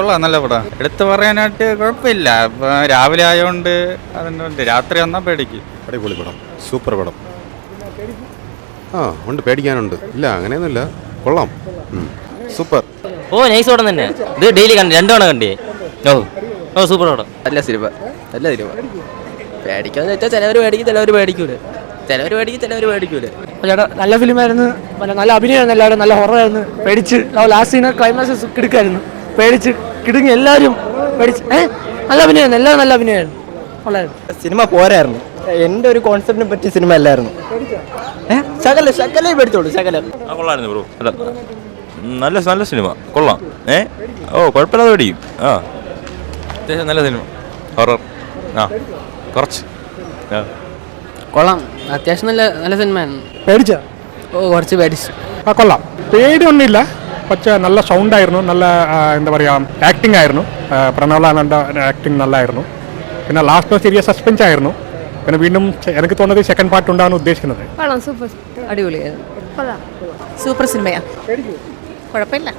കൊള്ളാം, നല്ല പടം. എടുത്തു പറയാനായിട്ട് കുഴപ്പമില്ല. ഇപ്പം രാവിലെ ആയതുകൊണ്ട് അതുകൊണ്ട് രാത്രി വന്നാൽ പേടിക്കും. അടിപൊളി പടം, സൂപ്പർ പടം. ഉണ്ട്, പേടിക്കാനുണ്ട്. ഇല്ല അങ്ങനെയൊന്നുമില്ല, കൊള്ളാം, സൂപ്പർ. നൈസ് പടം തന്നെ. ഇത് ഡെയിലി കണ്ടു, 2 തവണ കണ്ടേ. സൂപ്പർ പടം. നല്ല സിനിമ, നല്ല സിനിമ. പേടിക്കാന്ന് വെച്ചാൽ ചിലവർ പേടിക്കും, ചിലവർ പേടിക്കൂല. ചിലവർ പേടിക്കും, ചിലവർ പേടിക്കൂല. ചേട്ടാ നല്ല ഫിലിമായിരുന്നു, നല്ല അഭിനയമായിരുന്നു. എല്ലാവരും നല്ല ഹൊററായിരുന്നു. പേടിച്ച് ലാസ്റ്റ് സീന് ക്ലൈമാക്സ് കിടക്കായിരുന്നു. പേടിച്ച് കിടുങ്ങി എല്ലാവരും പേടിച്ച്. നല്ല അഭിനയമായിരുന്നു, എല്ലാവരും നല്ല അഭിനയമായിരുന്നു. സിനിമ പോരായിരുന്നു. എൻ്റെ ഒരു കോൺസെപ്റ്റിനെ പറ്റിയ സിനിമ അല്ലായിരുന്നു. ശകലേ പേടിച്ചോളൂ, ശകലം. കൊള്ളായിരുന്നു ബ്രോ. അല്ല, നല്ല സിനിമ, കൊള്ളാം. കുഴപ്പമില്ലാതെ പേടിക്കും. അത്യാവശ്യം നല്ല സിനിമ, ഹൊറർ. കുറച്ച് കൊള്ളാം, അത്യാവശ്യം നല്ല സിനിമയായിരുന്നു. പേടിച്ച കുറച്ച് പേടിച്ചു. കൊള്ളാം, പേടിയൊന്നുമില്ല. പക്ഷേ നല്ല സൗണ്ടായിരുന്നു, നല്ല എന്താ പറയുക ആക്ടിംഗ് ആയിരുന്നു. പ്രണവാനന്ദ ആക്ടിങ് നല്ലായിരുന്നു. പിന്നെ ലാസ്റ്റ് ചെറിയ സസ്പെൻസ് ആയിരുന്നു. പിന്നെ വീണ്ടും എനിക്ക് തോന്നുന്നത് സെക്കൻഡ് പാർട്ട് ഉണ്ടാകാൻ ഉദ്ദേശിക്കുന്നത്. സൂപ്പർ, അടിപൊളിയായിരുന്നു. സൂപ്പർ സിനിമയാ, കുഴപ്പമില്ല.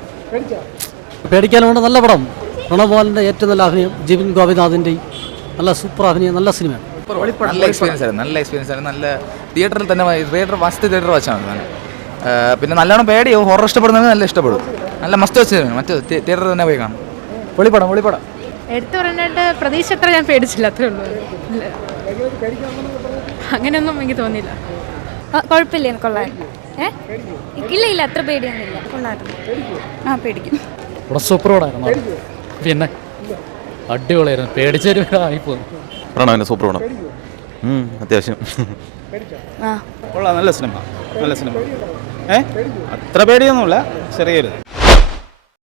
പേടിക്കാനുണ്ട്. നല്ല പടം. പ്രണവ്മോഹൻ്റെ ഏറ്റവും നല്ല അഭിനയം, ജിബിൻ ഗോപിനാഥിൻ്റെ നല്ല സൂപ്പർ അഭിനയം, നല്ല സിനിമയാണ്. നല്ല എക്സ്പീരിയൻസ് ആയിരുന്നു. നല്ല തിയേറ്ററിൽ തന്നെ, ഫസ്റ്റ് തിയേറ്റർ വെച്ചാണ്. പിന്നെ നല്ലോണം പേടിയോ ഹൊറർ ഇഷ്ടപ്പെടുന്നവർ നല്ല ഇഷ്ടപ്പെടും. നല്ല മസ്റ്റ് വെച്ച് മറ്റേ തിയേറ്ററിൽ തന്നെ പോയി കാണും. പൊളിപ്പടം. എടുത്തു പറയാനായിട്ട് പ്രതീക്ഷ അത്ര ഞാൻ പേടിച്ചില്ല, അത്രേ ഉള്ളൂ. അങ്ങനെയൊന്നും എനിക്ക് തോന്നിയില്ല. കുഴപ്പമില്ല, കൊള്ളായിരുന്നു. ഇല്ല അത്ര പേടിയൊന്നുമില്ല, കൊള്ളായിരുന്നു. പേടിക്കും. സൂപ്പർ പടമായിരുന്നു. പിന്നെ അടിപൊളിയായിരുന്നു. പേടിച്ചൊരു ആയിപ്പോന്നു. പ്രണവിൻ്റെ സൂപ്പർ പടം, അത്യാവശ്യം. കൊള്ളാം, നല്ല സിനിമ. അത്ര പേടിയൊന്നുമില്ല, ചെറിയൊരു